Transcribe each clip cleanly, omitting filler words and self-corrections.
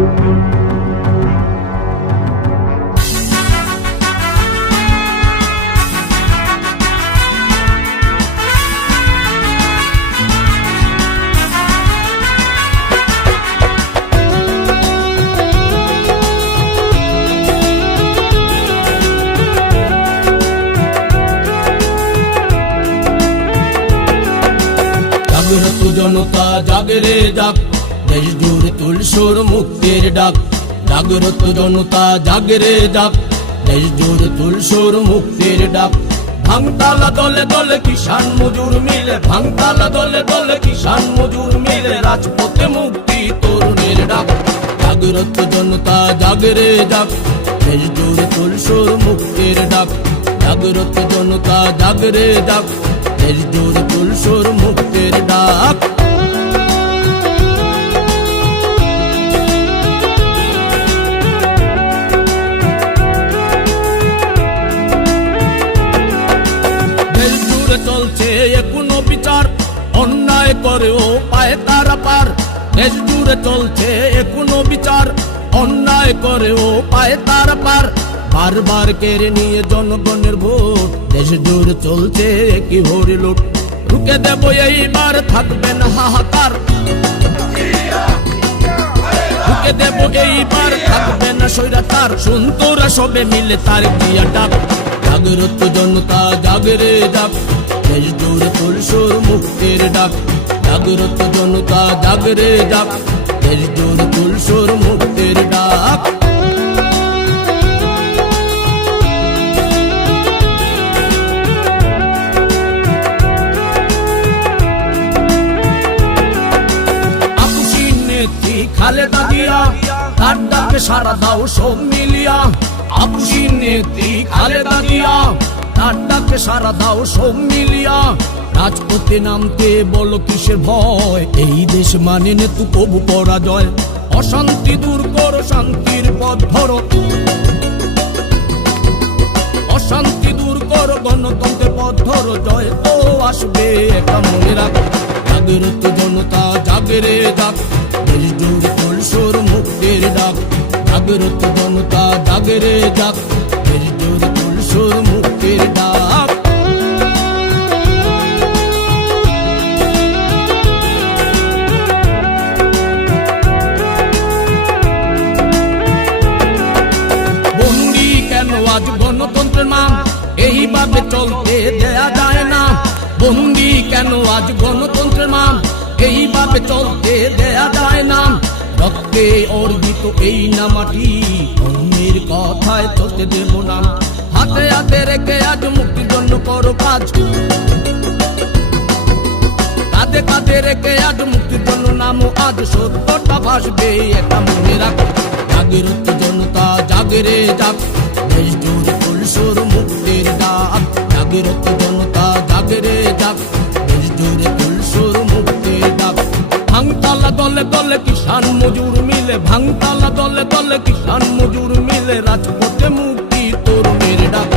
জাগ্রত জনতা জাগে রে জাগ, দেশ জুড়ে তুলসোর মুক্তির ডাক। জাগ্রত জনতা জাগে রে জাগ, দেশ জুড়ে তুলসোর মুক্তির ডাক। ভাঙতালা দলে দলে কিষান মজুর মিলে, ভাঙতালা দলে দলে কিষান মজুর মিলে, রাজপথে মুক্তি তরুণের ডাক। জাগ্রত জনতা জাগে রে জাগ, দেশ জুড়ে তুলসোর মুক্তির ডাক। জাগ্রত জনতা জাগে রে জাগ, দেশ জুড়ে তুলসোর মুক্তির ডাক। দেশ জুড়ে চলছে এখনো বিচার, অন্যায় করেও পায় তারা পার। দেশ জুড়ে চলছে এখনো বিচার, অন্যায় করেও পায় তারা পার। বারবার কেড়ে নিয়ে জনগণের ভোট, দেশ জুড়ে চলছে কি হরি লুট। রুকে দেব এইবার থাকবে না হাহাকার, রুকে দেব এইবার থাকবে না স্বৈরাচার। সুন্দরা সবে মিলে তার দিয়া ডাক। জাগ্রত জনতা জাগে রে জাগ, দেশ জুড়ে তুলসোর মুক্তির ডাক। জাগ্রত জনতা জাগে রে জাগ, দেশ জুড়ে তুলসোর মুক্তির ডাক। খালেদা জিয়া তার ডাকে সারা দাও সব মিলিয়া। আপুসি নেত্রী খালেদা জিয়া তার ডাকে সারা দাও সব মিলিয়া। রাজপথে নামতে বলো কিসের ভয়, এই দেশ মানে নে তু কবু পরাজয়। অশান্তি দূর করো শান্তির পথ ধরো, অশান্তি দূর করো গণতন্ত্রের পথ ধরো। জয় তো আসবে একটা মনে রাখ। জাগ্রত জনতা জাগে রে জাগ, দেশ জুড়ে তুলসোর মুক্তির ডাক। জাগ্রত জনতা জাগে রে জাগ, দেশ জুড়ে তুলসোর মুক্তির ডাক। বন্দি কেন আজ গণতন্ত্রের মান, এইভাবে চলতে দেয়া যায় না। বন্দি কেন আজ গণতন্ত্রের মান, এইভাবে চলতে দেয়া যায় না। রক্তে অর্জিত এই না মাটি, অন্যের কথায় চলতে দেব না। হাতে হাতে রেখে আজ মুক্তির জন্য করো কাজ, কাঁধে কাঁধে রেখে আজ মুক্তির জন্য নামো আজ। সত্যটা ভাসবে একটা মনে রাখ। জাগ্রত জনতা জাগে রে জাগ, দেশ জুড়ে তুলসোর মুক্তির ডাক। জাগ্রত জনতা জাগে রে জাগ, দেশ জুড়ে তুলসোর মুক্তির ডাক। ভাঙতালা দলে দলে কিষান মজুর মিলে, ভাঙতালা দলে দলে কিষান মজুর মিলে, রাজপথে মুক্তি তরুণের ডাক।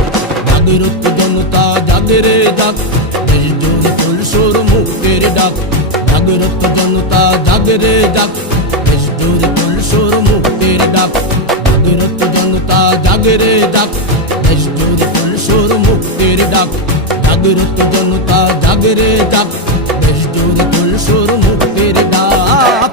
জাগ্রত জনতা জাগে রে জাগ, দেশ জুড়ে তুলসোর মুক্তির ডাক। জাগ্রত জনতা জাগে রে জাগ, দেশ জুড়ে তুলসোর মুক্তির ডাক। জাগ্রত জনতা জাগে রে জাগ, দেশ জুড়ে তুলসোর মুক্তির ডাক। জাগ্রত জনতা জাগে রে জাগ, দেশ জুড়ে তুলসোর মুক্তির ডাক।